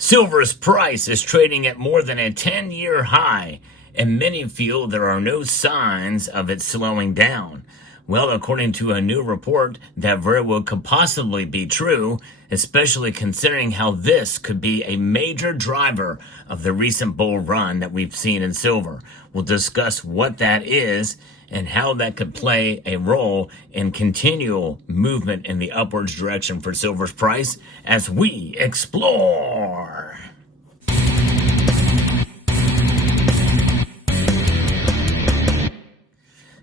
Silver's price is trading at more than a 10-year high, and many feel there are no signs of it slowing down. Well, according to a new report, that very well could possibly be true, especially considering how this could be a major driver of the recent bull run that we've seen in silver. We'll discuss what that is and how that could play a role in continual movement in the upwards direction for silver's price as we explore.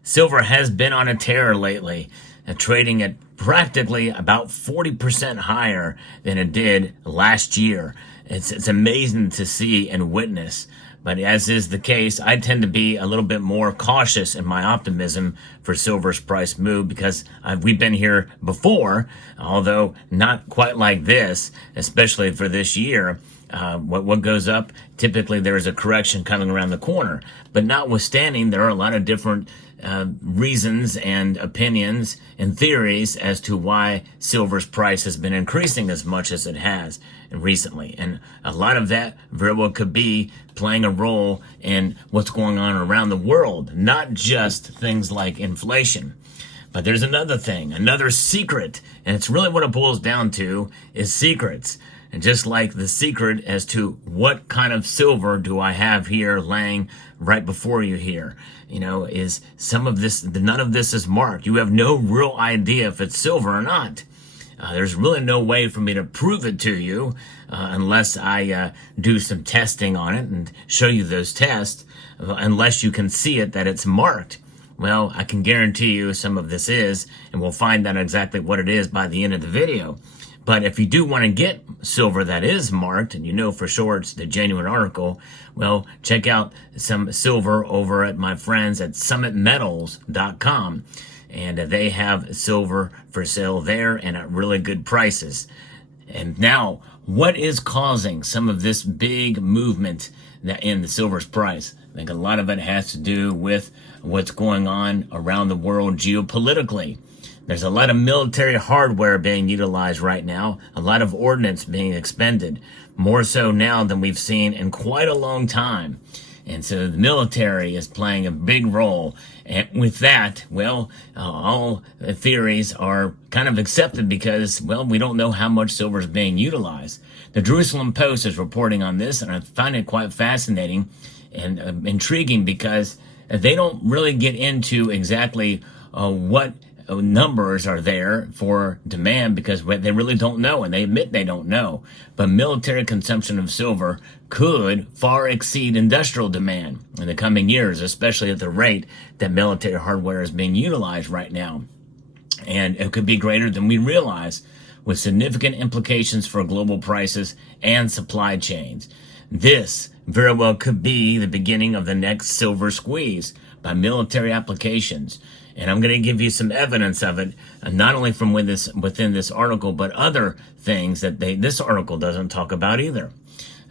Silver has been on a tear lately, trading at practically about 40% higher than it did last year. It's amazing to see and witness. But as is the case, I tend to be a little bit more cautious in my optimism for silver's price move because we've been here before, although not quite like this, especially for this year. What goes up, typically there is a correction coming around the corner. But notwithstanding, there are a lot of different reasons and opinions and theories as to why silver's price has been increasing as much as it has recently. And a lot of that very well could be playing a role in what's going on around the world, not just things like inflation. But there's another thing, another secret, and it's really what it boils down to is secrets. And just like the secret as to what kind of silver do I have here laying right before you here, is some of this, none of this is marked. You have no real idea if it's silver or not. There's really no way for me to prove it to you unless I do some testing on it and show you those tests, unless you can see it that it's marked. Well, I can guarantee you some of this is, and we'll find out exactly what it is by the end of the video. But if you do want to get silver that is marked, and you know for sure it's the genuine article, well, check out some silver over at my friends at summitmetals.com. And they have silver for sale there and at really good prices. And now, what is causing some of this big movement in the silver's price? I think a lot of it has to do with what's going on around the world geopolitically. There's a lot of military hardware being utilized right now, a lot of ordnance being expended, more so now than we've seen in quite a long time. And so the military is playing a big role. And with that, well, all the theories are kind of accepted because, well, we don't know how much silver is being utilized. The Jerusalem Post is reporting on this, and I find it quite fascinating and intriguing because they don't really get into exactly what numbers are there for demand because they really don't know, and they admit they don't know. But military consumption of silver could far exceed industrial demand in the coming years, especially at the rate that military hardware is being utilized right now. And it could be greater than we realize, with significant implications for global prices and supply chains. This very well could be the beginning of the next silver squeeze by military applications. And I'm going to give you some evidence of it, not only from within this article, but other things that this article doesn't talk about either.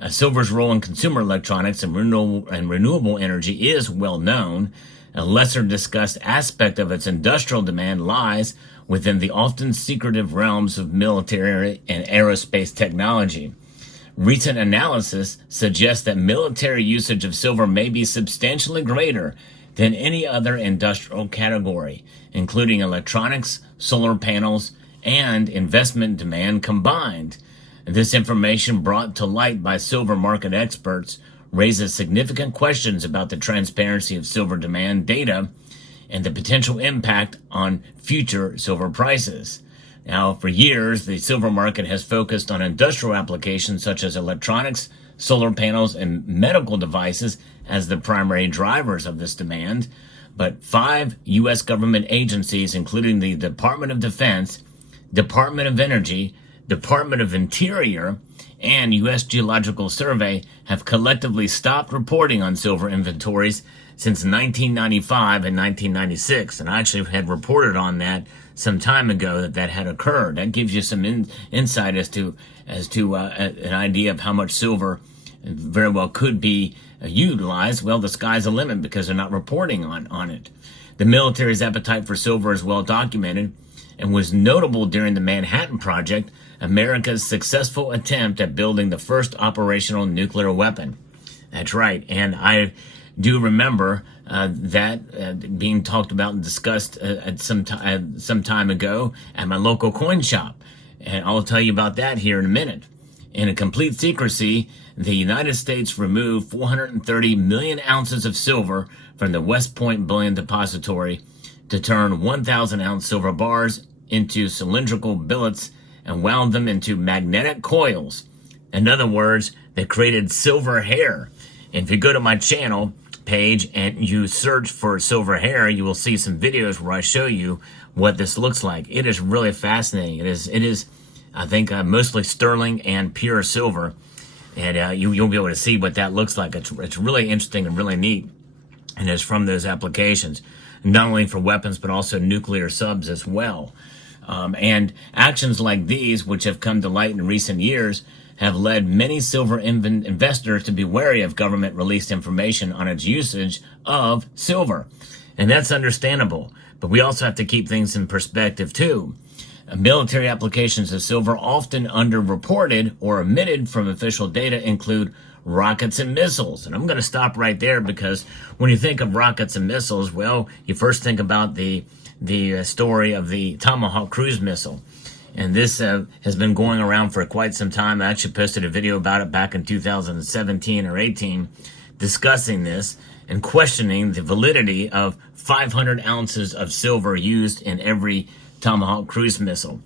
Silver's role in consumer electronics and renewable energy is well known. A lesser discussed aspect of its industrial demand lies within the often secretive realms of military and aerospace technology. Recent analysis suggests that military usage of silver may be substantially greater than any other industrial category, including electronics, solar panels, and investment demand combined. This information brought to light by silver market experts raises significant questions about the transparency of silver demand data and the potential impact on future silver prices. Now, for years, the silver market has focused on industrial applications such as electronics, solar panels, and medical devices as the primary drivers of this demand. But 5 U.S. government agencies, including the Department of Defense, Department of Energy, Department of Interior, and U.S. Geological Survey, have collectively stopped reporting on silver inventories since 1995 and 1996. And I actually had reported on that some time ago that had occurred. That gives you some insight as to an idea of how much silver very well could be utilized. Well, the sky's the limit because they're not reporting on it. The military's appetite for silver is well documented and was notable during the Manhattan Project, America's successful attempt at building the first operational nuclear weapon. That's right. And I do remember that being talked about and discussed some time ago at my local coin shop. And I'll tell you about that here in a minute. In a complete secrecy, the United States removed 430 million ounces of silver from the West Point Bullion Depository to turn 1,000-ounce silver bars into cylindrical billets and wound them into magnetic coils. In other words, they created silver hair. And if you go to my channel page and you search for silver hair, you will see some videos where I show you what this looks like. It is really fascinating. It is, I think, mostly sterling and pure silver. And you'll be able to see what that looks like. It's really interesting and really neat. And it's from those applications, not only for weapons, but also nuclear subs as well. And actions like these, which have come to light in recent years, have led many silver investors to be wary of government-released information on its usage of silver. And that's understandable. But we also have to keep things in perspective, too. Military applications of silver, often underreported or omitted from official data, include rockets and missiles. And I'm going to stop right there, because when you think of rockets and missiles, well, you first think about the story of the Tomahawk cruise missile. And this has been going around for quite some time. I actually posted a video about it back in 2017 or 18, discussing this and questioning the validity of 500 ounces of silver used in every Tomahawk cruise missile.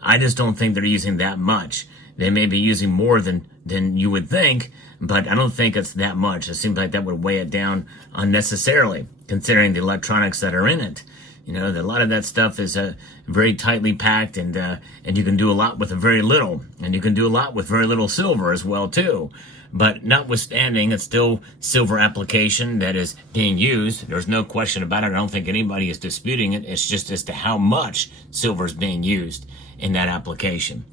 I just don't think they're using that much. They may be using more than you would think, but I don't think it's that much. It seems like that would weigh it down unnecessarily, considering the electronics that are in it. You know, a lot of that stuff is very tightly packed, and you can do a lot with very little, and you can do a lot with very little silver as well too. But notwithstanding, it's still silver application that is being used. There's no question about it. I don't think anybody is disputing it. It's just as to how much silver is being used in that application.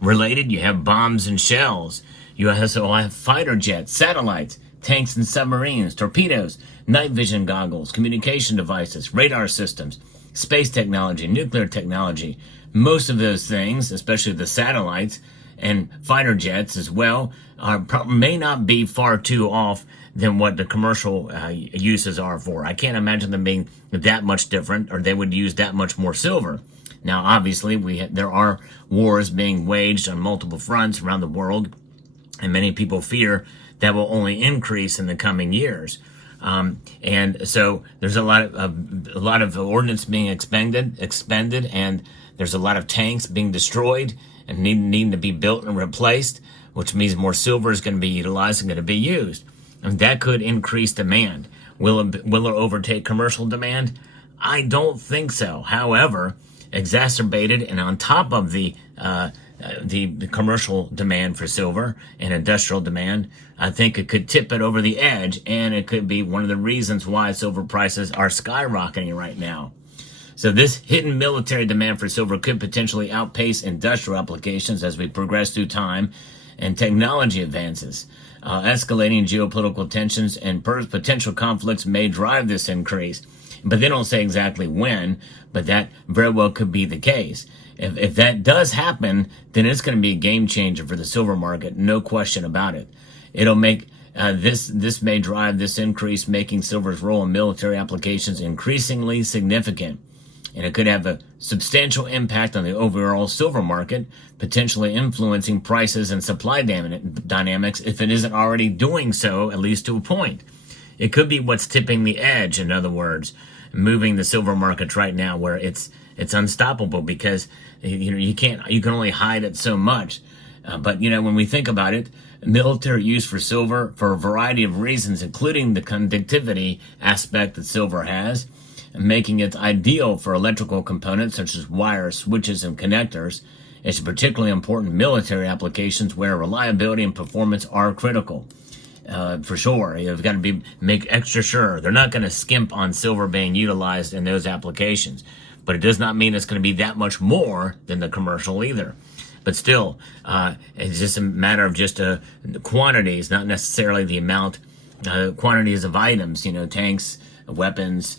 Related, you have bombs and shells. You also have fighter jets, satellites, tanks and submarines, torpedoes, night vision goggles, communication devices, radar systems, space technology, nuclear technology. Most of those things, especially the satellites and fighter jets as well, may not be far too off than what the commercial uses are for. I can't imagine them being that much different, or they would use that much more silver. Now, obviously, there are wars being waged on multiple fronts around the world, and many people fear that will only increase in the coming years. And so there's a lot of ordnance being expended, and there's a lot of tanks being destroyed and needing to be built and replaced, which means more silver is going to be utilized and going to be used. And that could increase demand. Will it overtake commercial demand? I don't think so. However, exacerbated and on top of the commercial demand for silver and industrial demand, I think it could tip it over the edge, and it could be one of the reasons why silver prices are skyrocketing right now. So this hidden military demand for silver could potentially outpace industrial applications as we progress through time and technology advances. Escalating geopolitical tensions and potential conflicts may drive this increase, but they don't say exactly when, but that very well could be the case. If that does happen, then it's going to be a game changer for the silver market, no question about it. It'll make this may drive this increase, making silver's role in military applications increasingly significant. And it could have a substantial impact on the overall silver market, potentially influencing prices and supply dynamics if it isn't already doing so, at least to a point. It could be what's tipping the edge, in other words, moving the silver market right now, where it's unstoppable, because you can only hide it so much. But when we think about it, military use for silver for a variety of reasons, including the conductivity aspect that silver has, making it ideal for electrical components such as wires, switches, and connectors. It's particularly important in military applications where reliability and performance are critical. For sure, you've got to make extra sure. They're not going to skimp on silver being utilized in those applications, but it does not mean it's going to be that much more than the commercial either. But still, it's just a matter of just quantities, not necessarily the amount, quantities of items, tanks, weapons,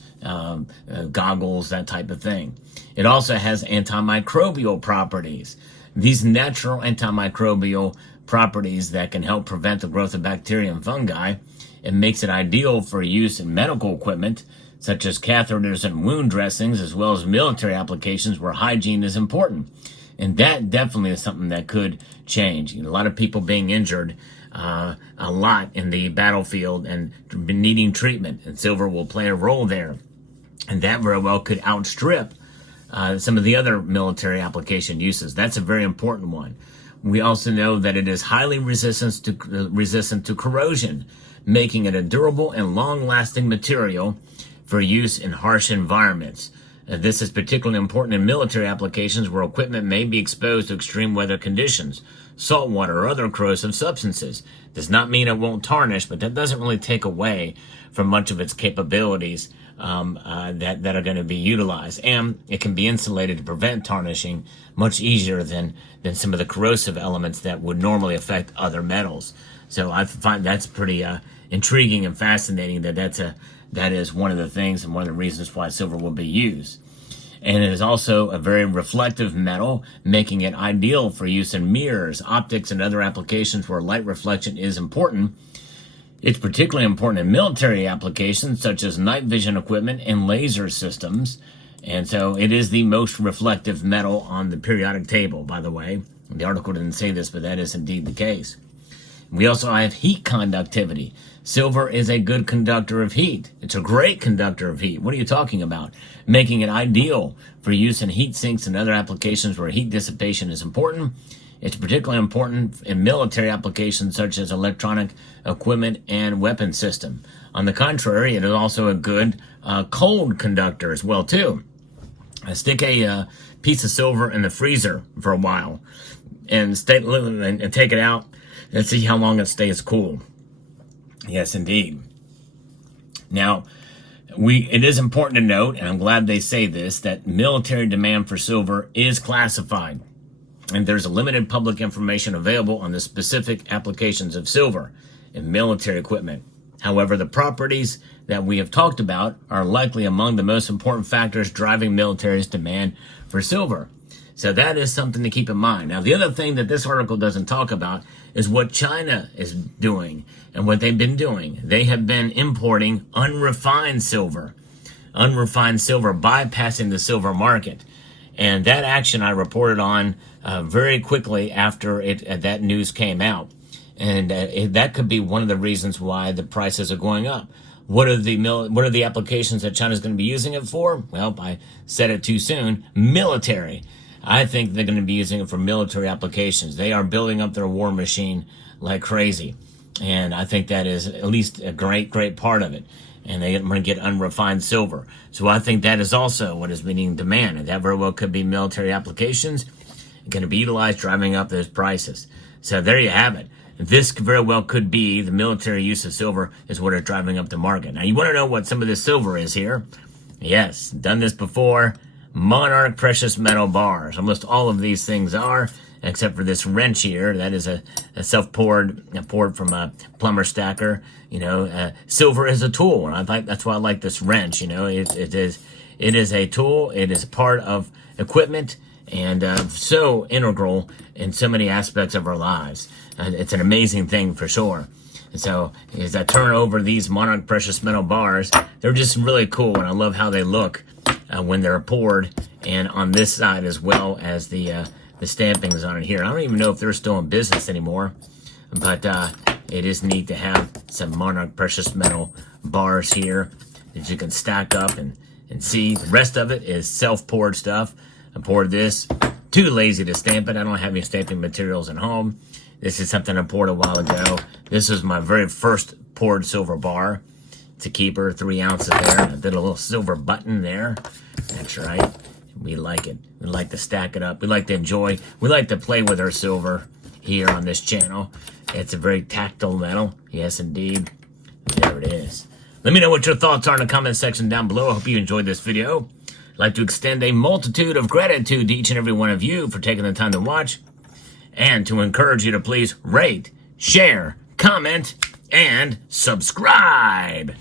goggles, that type of thing. It also has antimicrobial properties, these natural antimicrobial properties that can help prevent the growth of bacteria and fungi. It makes it ideal for use in medical equipment, such as catheters and wound dressings, as well as military applications where hygiene is important. And that definitely is something that could change. A lot of people being injured a lot in the battlefield and needing treatment, and silver will play a role there. And that very well could outstrip some of the other military application uses. That's a very important one. We also know that it is highly resistant to corrosion, making it a durable and long-lasting material for use in harsh environments. This is particularly important in military applications where equipment may be exposed to extreme weather conditions, salt water, or other corrosive substances. Does not mean it won't tarnish, but that doesn't really take away from much of its capabilities that are going to be utilized. And it can be insulated to prevent tarnishing much easier than some of the corrosive elements that would normally affect other metals. So I find that's pretty intriguing and fascinating that is one of the things and one of the reasons why silver will be used. And it is also a very reflective metal, making it ideal for use in mirrors, optics, and other applications where light reflection is important. It's particularly important in military applications such as night vision equipment and laser systems. And so it is the most reflective metal on the periodic table, by the way. The article didn't say this, but that is indeed the case. We also have heat conductivity. Silver is a good conductor of heat. It's a great conductor of heat. What are you talking about? Making it ideal for use in heat sinks and other applications where heat dissipation is important. It's particularly important in military applications such as electronic equipment and weapon system. On the contrary, it is also a good cold conductor as well, too. Stick a piece of silver in the freezer for a while and take it out and see how long it stays cool. Yes, indeed. Now, it is important to note, and I'm glad they say this, that military demand for silver is classified, and there's a limited public information available on the specific applications of silver in military equipment. However, the properties that we have talked about are likely among the most important factors driving military's demand for silver. So that is something to keep in mind. Now, the other thing that this article doesn't talk about is what China is doing and what they've been doing. They have been importing unrefined silver, bypassing the silver market. And that action I reported on very quickly after that news came out. And that could be one of the reasons why the prices are going up. What are the applications that China's going to be using it for? Well, I said it too soon. Military. I think they're going to be using it for military applications. They are building up their war machine like crazy. And I think that is at least a great part of it. And they're going to get unrefined silver. So I think that is also what is meeting demand. And that very well could be military applications going to be utilized, driving up those prices. So there you have it. This very well could be the military use of silver is what is driving up the market. Now, you want to know what some of this silver is here? Yes, done this before. Monarch precious metal bars. Almost all of these things are, except for this wrench here. That is a self-poured from a plumber stacker. Silver is a tool, and that's why I like this wrench. It is a tool. It is part of equipment, and so integral in so many aspects of our lives. It's an amazing thing for sure. And so as I turn over these Monarch precious metal bars, they're just really cool, and I love how they look when they're poured, and on this side as well as the stampings on it here. I don't even know if they're still in business anymore, but it is neat to have some Monarch precious metal bars here that you can stack up and see. The rest of it is self-poured stuff. I poured this. Too lazy to stamp it. I don't have any stamping materials at home. This is something I poured a while ago. This is my very first poured silver bar. It's a keeper, 3 ounces there. I did a little silver button there. That's right. We like it. We like to stack it up. We like to enjoy. We like to play with our silver here on this channel. It's a very tactile metal. Yes, indeed. There it is. Let me know what your thoughts are in the comment section down below. I hope you enjoyed this video. I'd like to extend a multitude of gratitude to each and every one of you for taking the time to watch, and to encourage you to please rate, share, comment, and subscribe.